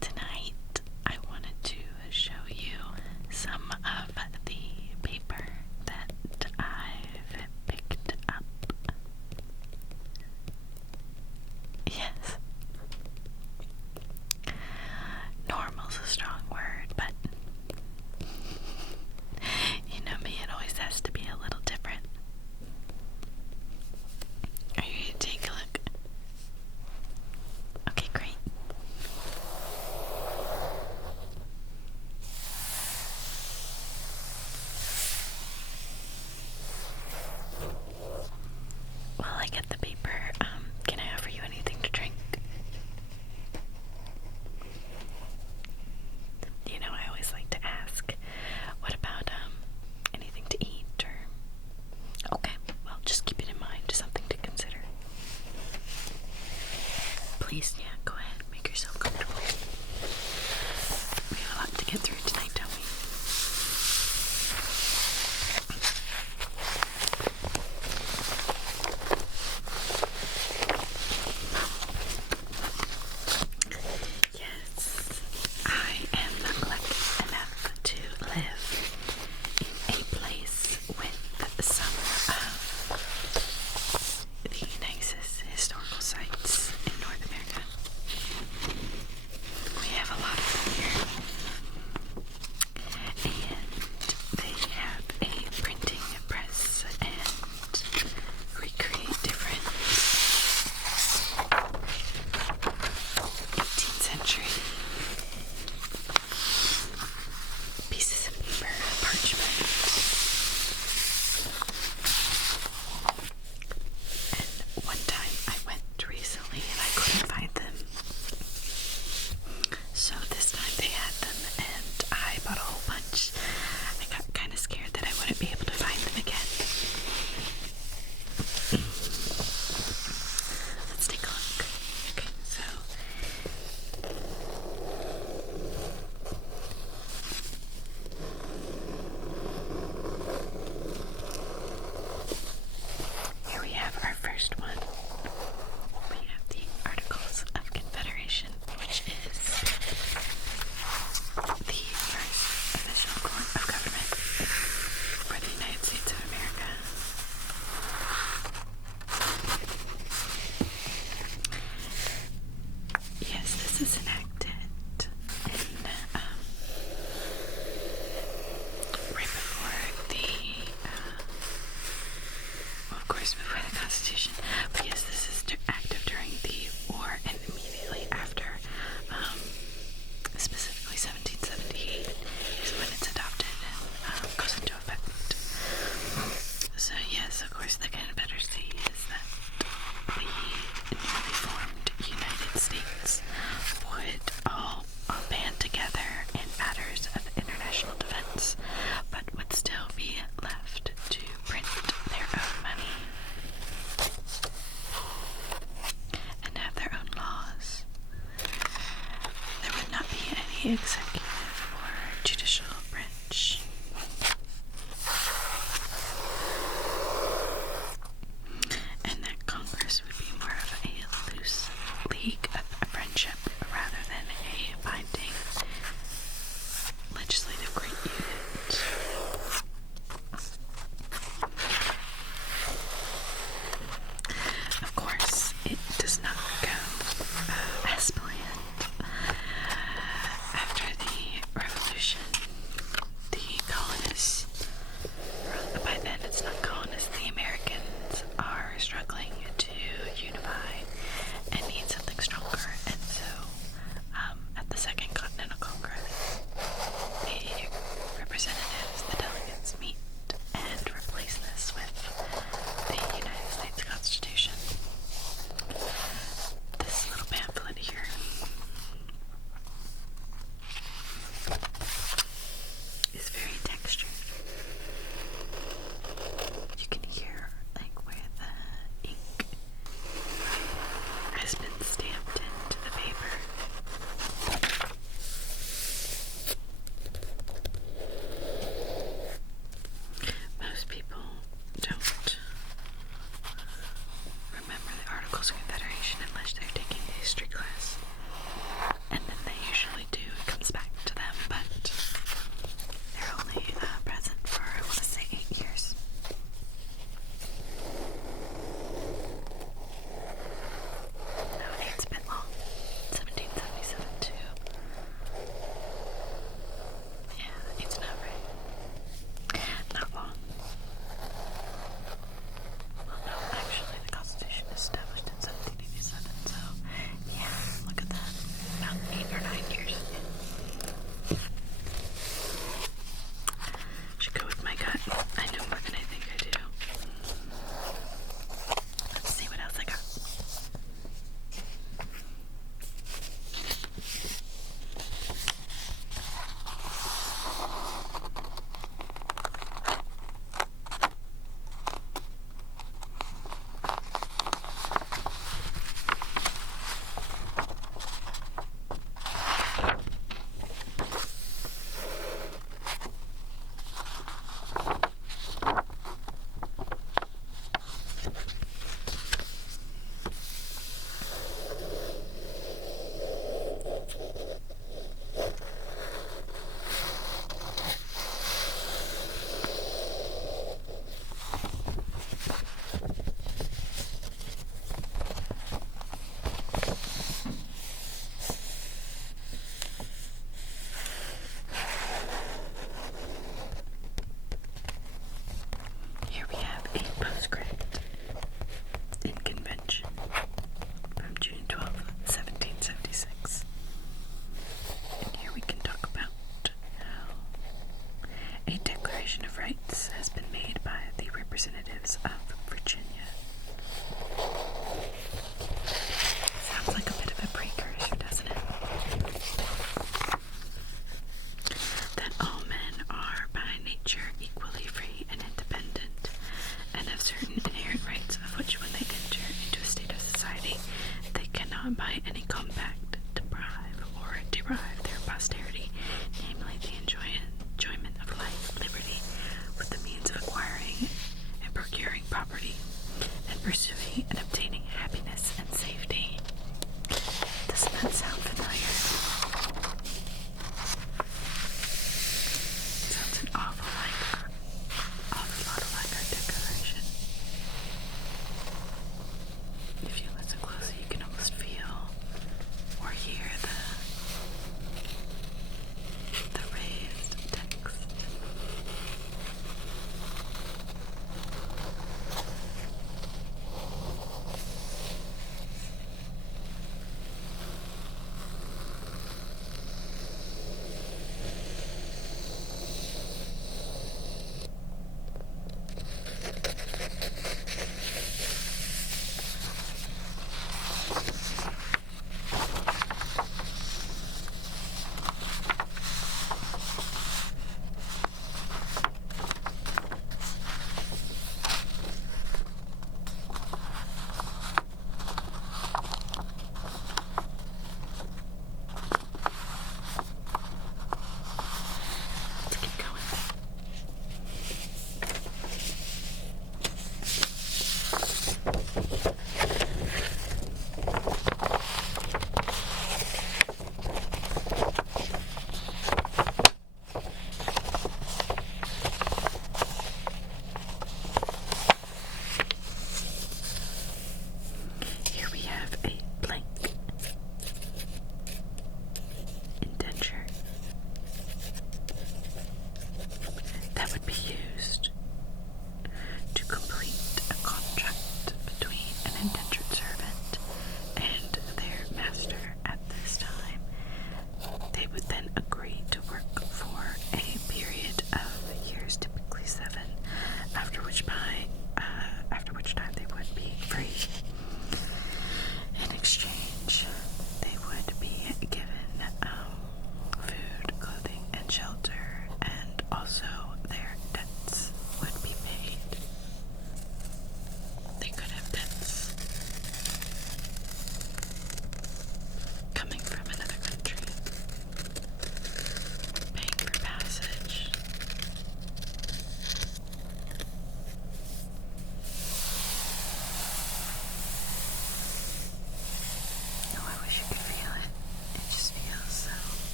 Tonight, I wanted to show you some of the paper that I've picked up. Yes. Normal's a strong word, but you know me, it always has to be a little different. Are you ready to take a look? Okay, great. While I get the paper, can I offer you anything to drink? You know, I always like to ask, what about, anything to eat, or... Okay, well, just keep it in mind, something to consider. Please, yeah, go ahead, make yourself comfortable. We have a lot to get through tonight, don't we? Yes, I am lucky enough to live in a place with some of the nicest historical sites in North America. We have a lot of them here. And they have a printing press and recreate different 18th century pieces of paper, parchment. And one time I went recently and I couldn't find them. So this time they had them and I bought a whole bunch. I got kind of scared that I wouldn't be able to find them again. Let's take a look. Okay, so here we have our first one. We have the Articles of Confederation, which is the first official form of government for the United States of America. Yes, this is enacted in, right before the, well, of course, before the Constitution. But yes, this is active during the war and immediately after, specifically 1778 is when it's adopted and goes into effect. So yes, of course, the Confederacy is that the newly formed United States would all band together in matters of international defense, but would still be left to print their own money and have their own laws. There would not be any executive or judicial branch. And that Congress would be more of a loose league of friendship rather than a binding legislative great unit. Of course, it does not go as planned. After the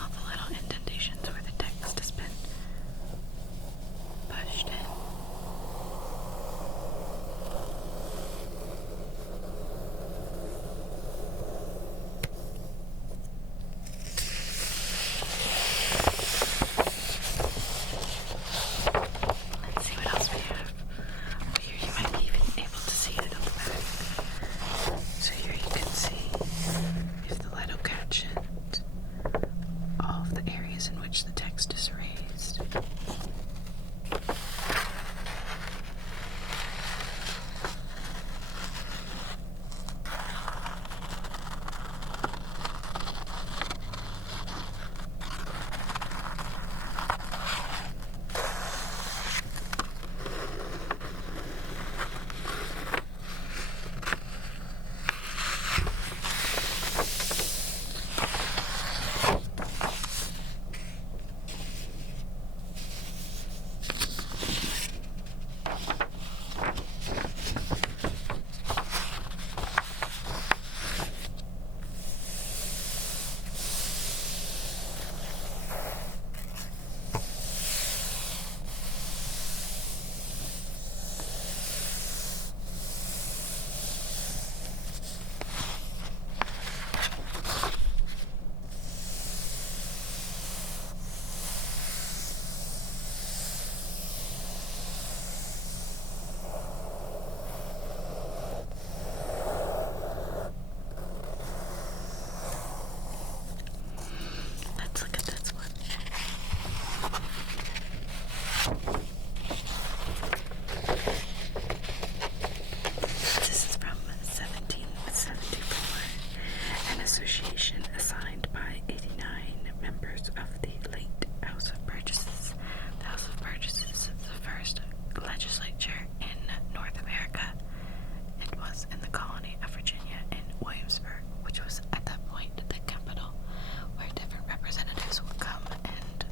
all the little indentations where the text has been pushed in. Let's see what else we have. Here you might be even able to see it on the back. So here you can see if the light will catch it, all of the areas in which the text is raised. Let's look at this one. This is from 1774, an association assigned by 89 members of the late House of Burgesses. The House of Burgesses is the first legislature in North America. It was in the colony of Virginia in Williamsburg, which was at that point the capital, where different representatives would come and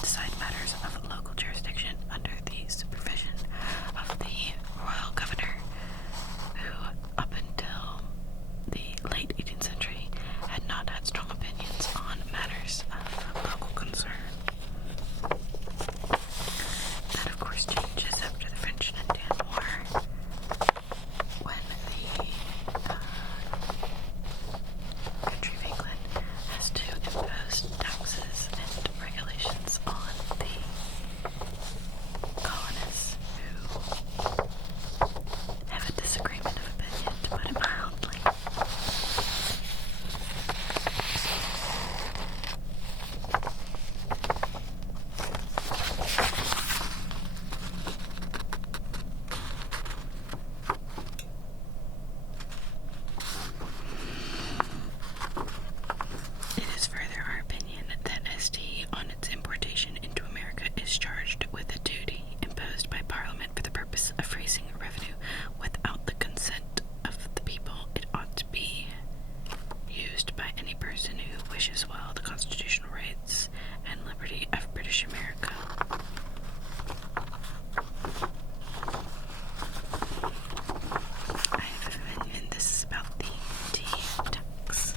decide matters of local jurisdiction under the supervision of the royal governor, who up until the late 18th century had not had strong opinions on matters of local concern. That of course changes after the French and Indian War, when the country of England has to impose taxes and regulations on the colonists who have a disagreement of opinion, to put it mildly. It is further our opinion that ST on its importation into America is charged with a duty imposed by Parliament for the purpose of raising revenue without the consent of the people. It ought to be used by any person who wishes well the constitutional rights and liberty of British America. I have an opinion. This is about the tea tax.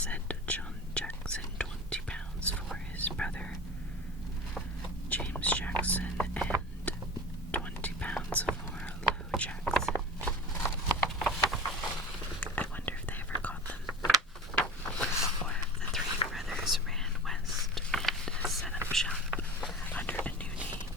sent John Jackson £20 for his brother James Jackson and £20 for Lou Jackson. I wonder if they ever caught them, or if the three brothers ran west and set up shop under a new name.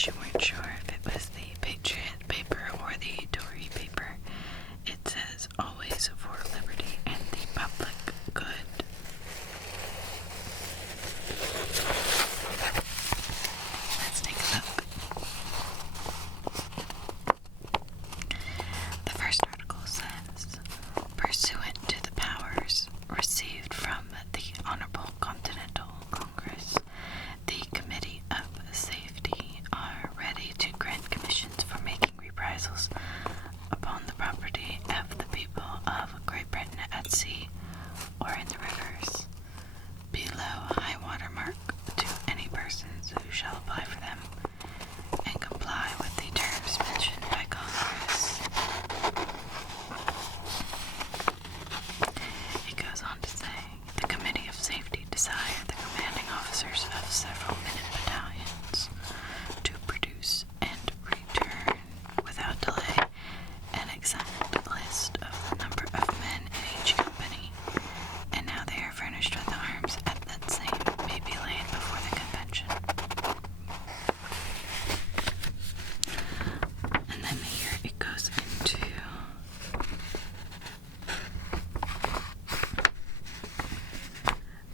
case you weren't sure if it was the Patriot paper or the Tory paper, it says always for liberty and the public good. Let's take a look. The first article says, pursuant to the powers received from the Honorable Continental Congress, the Committee of Safety are ready to grant commissions for making reprisals upon the property of the people of Great Britain at sea or in the rivers below high water mark to any persons who shall apply for them and comply with the terms mentioned by Congress. It goes on to say, the Committee of Safety desire the commanding officers of several minute battalions to produce and return without delay an exact list of the number of men in each company, and how they are furnished with arms at that same may be laid before the convention. And then here it goes into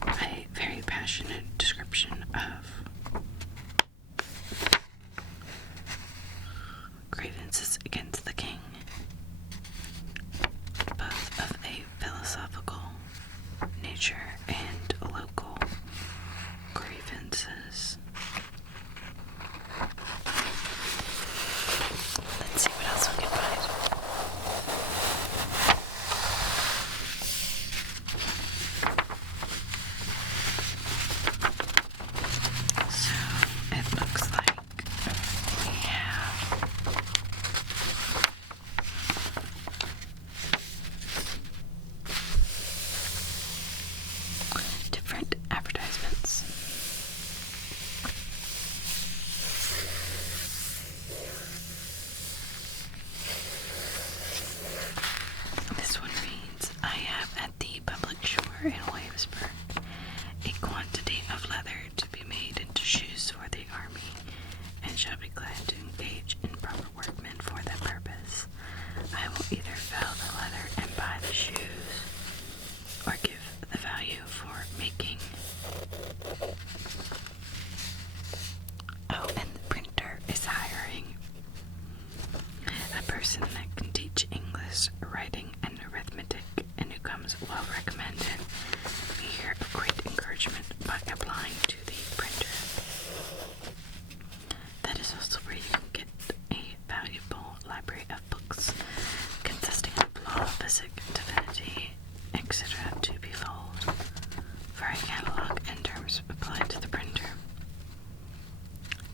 a very passionate description of grievances against the king, both of a philosophical nature and local grievances. Let's see what else we can find. So it looks like we have different advertisements. This one reads, I have at the public shore in Williamsburg a quantity of leather to be made into shoes for the army, and shall be glad to engage in proper workmen for that purpose. I will either fell the leather and buy the shoes, or give the value for making. Oh, and the printer is hiring a person that can teach English, writing, and arithmetic, and who comes well recommended. We hear of great encouragement by applying to the printer. That is also where you can get a valuable library of books consisting of law, physics, divinity, etc. to be fold for a catalog and terms applied to the printer.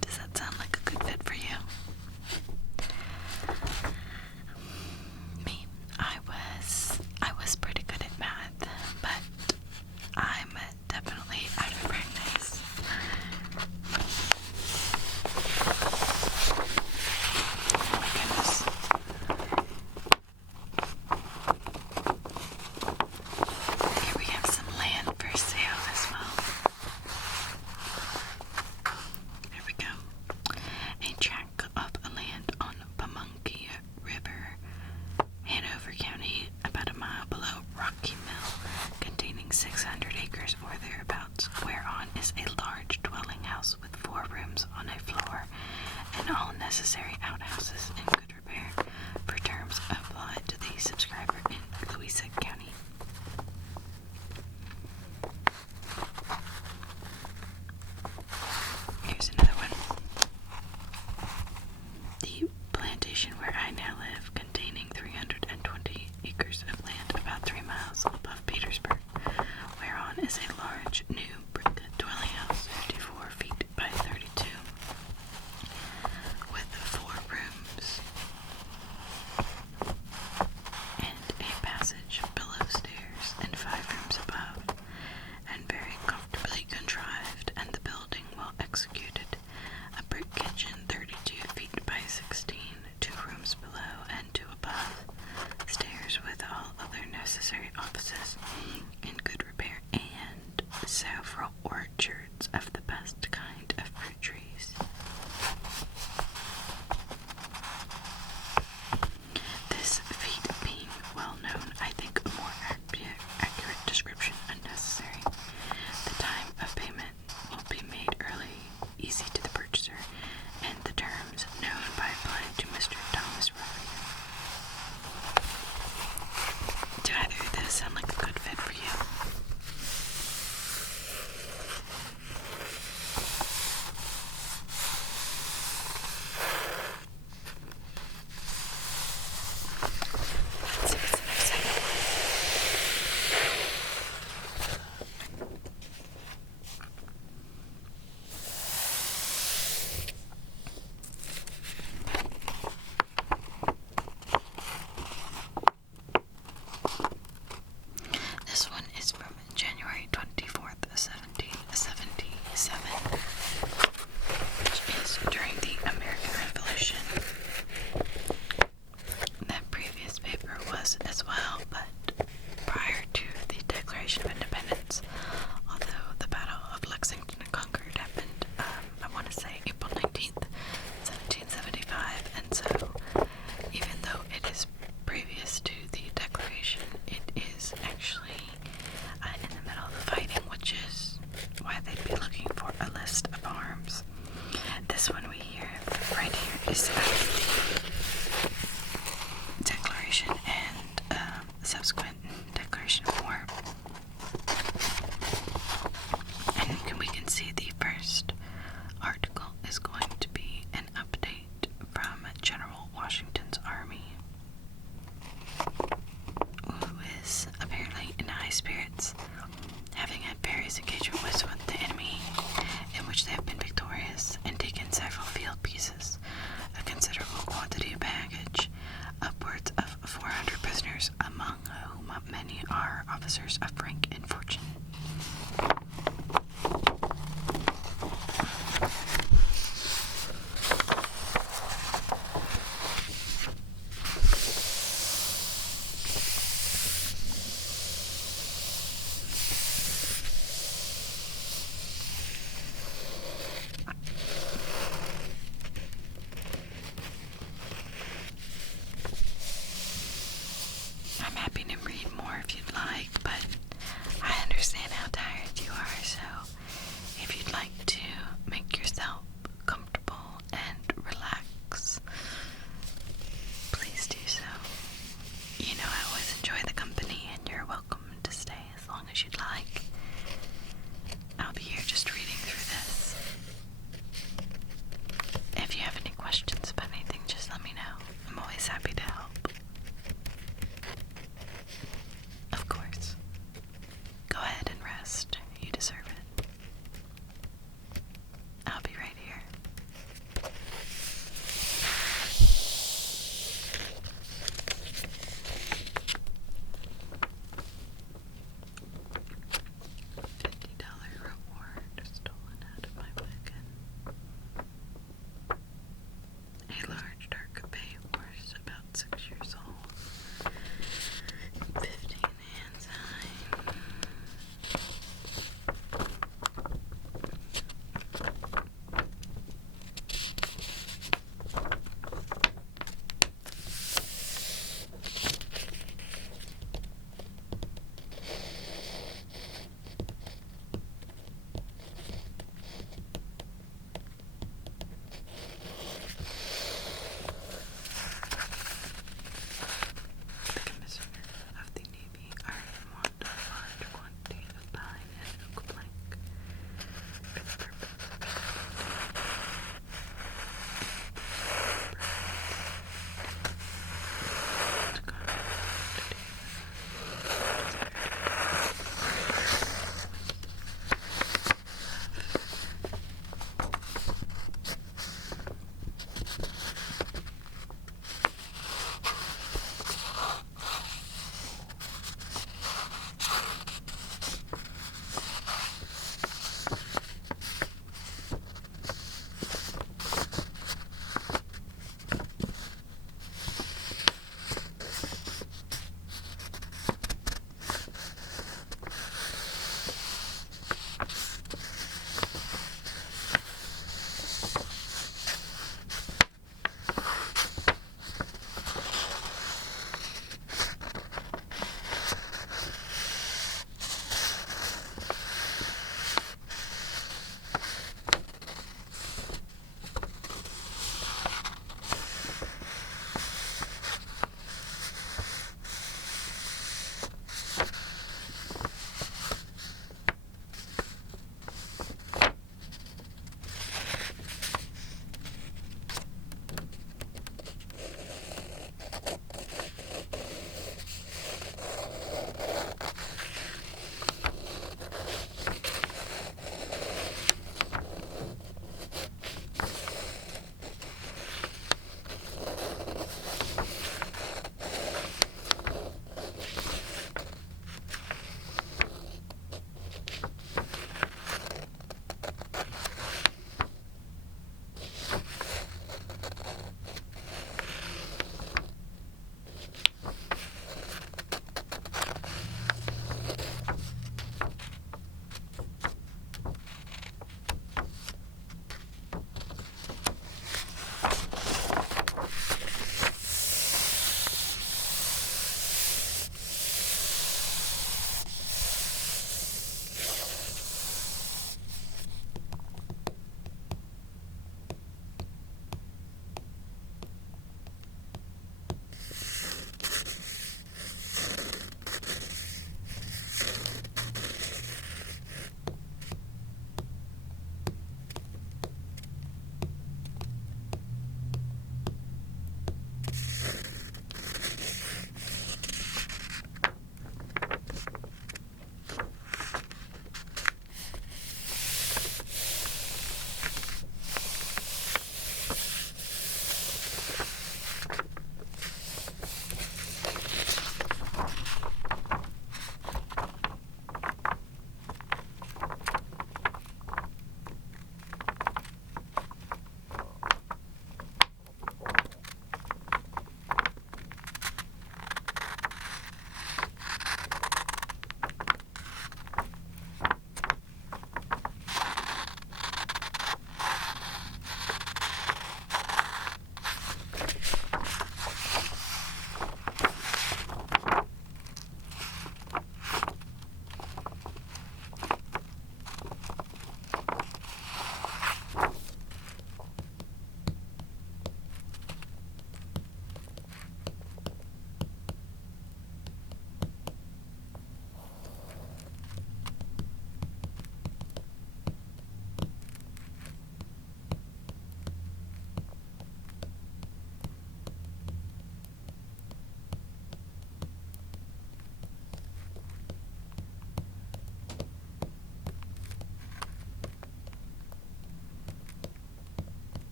Does that sound like a good fit for you? Me, I was pretty good at math, but I'm definitely out of practice. Oh my goodness. Here we have some land for sale as well. There we go. A tract of land on Pamunkey River, Hanover County, about a mile below Rocky Mill, containing 600 acres or thereabouts, whereon is a large dwelling house with 4 rooms on a floor, and all necessary outhouses in good repair, for terms applied to the subscriber in Louisa County. Here's another one. The plantation where I now live, containing 320 acres of land about 3 miles above Petersburg, whereon is a large new brick dwelling house, 54 feet by 32, with 4 rooms, this one right here is actually